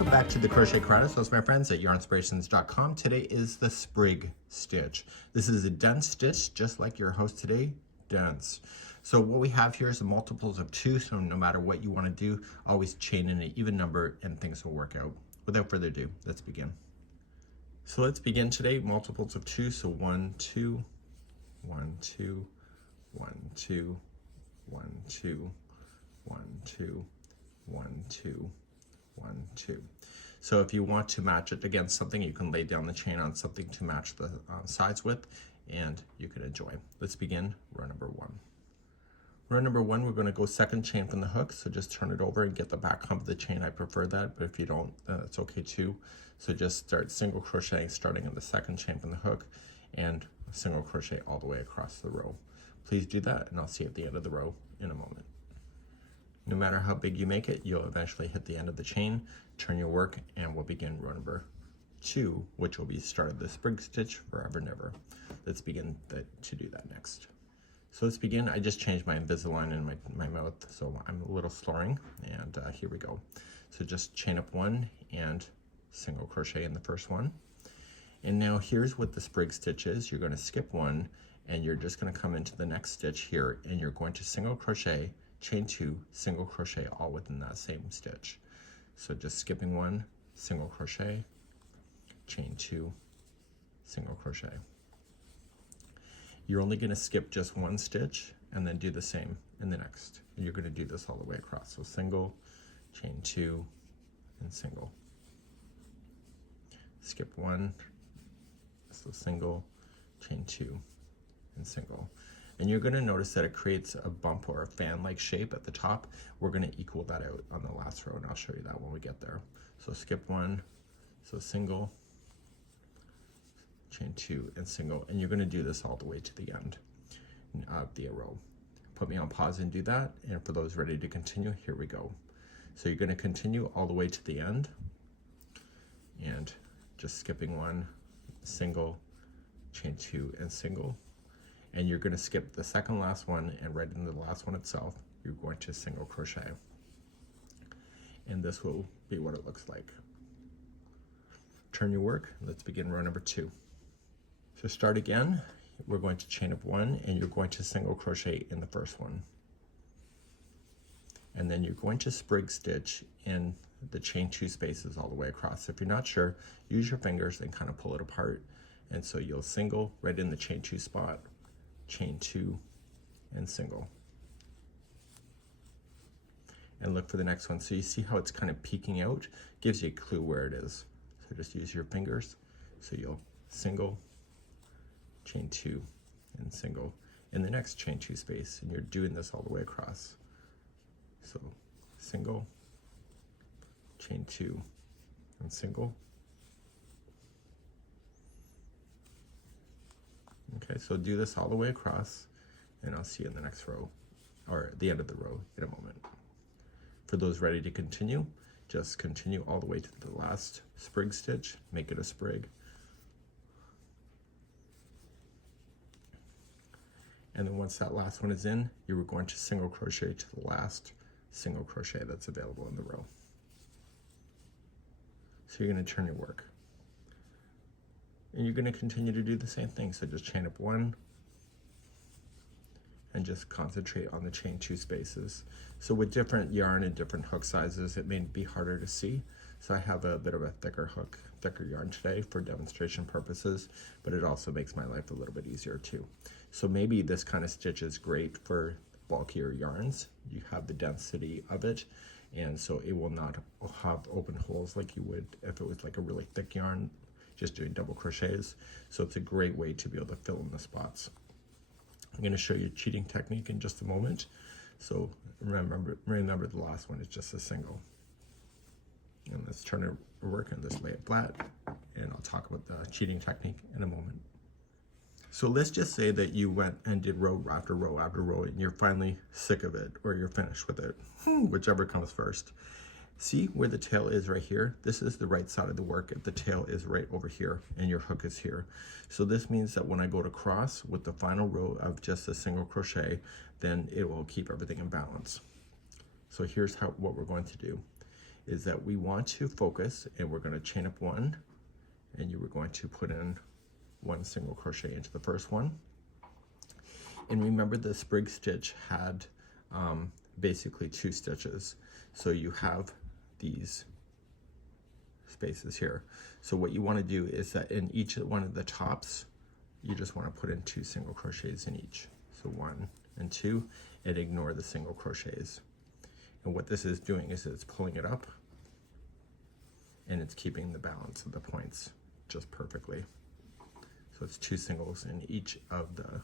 Welcome back to the Crochet Chronicles, my friends at yarnspirations.com. Today is the Sprig Stitch. This is a dense stitch, just like your host today, dense. So what we have here is the multiples of 2, so no matter what you want to do, always chain in an even number and things will work out. Without further ado, let's begin. So let's begin today, multiples of 2, so 1, 2, 1, 2, 1, 2, 1, 2, 1, 2, 1, 2, 1, 2. So if you want to match it against something, you can lay down the chain on something to match the sides with, and you can enjoy. Let's begin row number 1. Row number 1, we're going to go second chain from the hook, so just turn it over and get the back hump of the chain. I prefer that, but if you don't, it's okay too. So just start single crocheting starting in the second chain from the hook and single crochet all the way across the row. Please do that, and I'll see you at the end of the row in a moment. No matter how big you make it, you'll eventually hit the end of the chain, turn your work, and we'll begin row number 2, which will be start of the Sprig Stitch forever and ever. Let's begin to do that next. So let's begin. I just changed my Invisalign in my mouth, so I'm a little slurring, and here we go. So just chain up 1 and single crochet in the first one. And now here's what the Sprig Stitch is. You're going to skip 1, and you're just going to come into the next stitch here, and you're going to single crochet, chain 2, single crochet all within that same stitch. So just skipping 1, single crochet, chain 2, single crochet. You're only going to skip just 1 stitch and then do the same in the next. And you're going to do this all the way across. So single, chain 2, and single. Skip 1, so single, chain 2, and single. And you're going to notice that it creates a bump or a fan-like shape at the top. We're going to equal that out on the last row, and I'll show you that when we get there. So skip 1, so single, chain 2, and single. And you're going to do this all the way to the end of the row. Put me on pause and do that. And for those ready to continue, here we go. So you're going to continue all the way to the end, and just skipping 1, single, chain 2, and single. And you're going to skip the second last one, and right into the last one itself, you're going to single crochet. And this will be what it looks like. Turn your work. Let's begin row number 2. So start again. We're going to chain up 1, and you're going to single crochet in the first one. And then you're going to Sprig Stitch in the chain 2 spaces all the way across. So if you're not sure, use your fingers and kind of pull it apart. And so you'll single right in the chain 2 spot, chain 2, and single. And look for the next one. So you see how it's kind of peeking out? Gives you a clue where it is. So just use your fingers. So you'll single, chain 2, and single in the next chain 2 space. And you're doing this all the way across. So single, chain 2, and single. Okay, so do this all the way across, and I'll see you in the next row, or the end of the row in a moment. For those ready to continue, just continue all the way to the last Sprig Stitch, make it a sprig. And then once that last one is in, you are going to single crochet to the last single crochet that's available in the row. So you're going to turn your work. And you're going to continue to do the same thing. So just chain up 1 and just concentrate on the chain 2 spaces. So with different yarn and different hook sizes, it may be harder to see. So I have a bit of a thicker yarn today for demonstration purposes, but it also makes my life a little bit easier too. So maybe this kind of stitch is great for bulkier yarns. You have the density of it, and so it will not have open holes like you would if it was like a really thick yarn, just doing double crochets. So it's a great way to be able to fill in the spots. I'm going to show you a cheating technique in just a moment. So remember the last one is just a single. And let's turn it work and just lay it flat. And I'll talk about the cheating technique in a moment. So let's just say that you went and did row after row after row, and you're finally sick of it, or you're finished with it, whichever comes first. See where the tail is right here? This is the right side of the work if the tail is right over here and your hook is here. So this means that when I go to cross with the final row of just a single crochet, then it will keep everything in balance. So here's what we're going to do. is that we want to focus, and we're going to chain up one, and you were going to put in one single crochet into the first one. And remember, the sprig stitch had basically 2 stitches, so you have these spaces here. So what you want to do is that in each one of the tops, you just want to put in 2 single crochets in each. So 1 and 2, and ignore the single crochets. And what this is doing is it's pulling it up, and it's keeping the balance of the points just perfectly. So it's 2 singles in each of the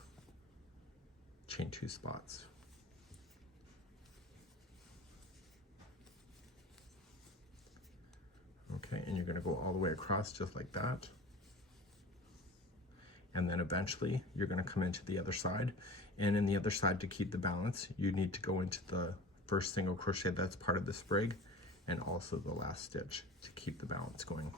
chain 2 spots. Okay, and you're going to go all the way across just like that. And then eventually you're going to come into the other side. And in the other side, to keep the balance, you need to go into the first single crochet that's part of the sprig, and also the last stitch to keep the balance going.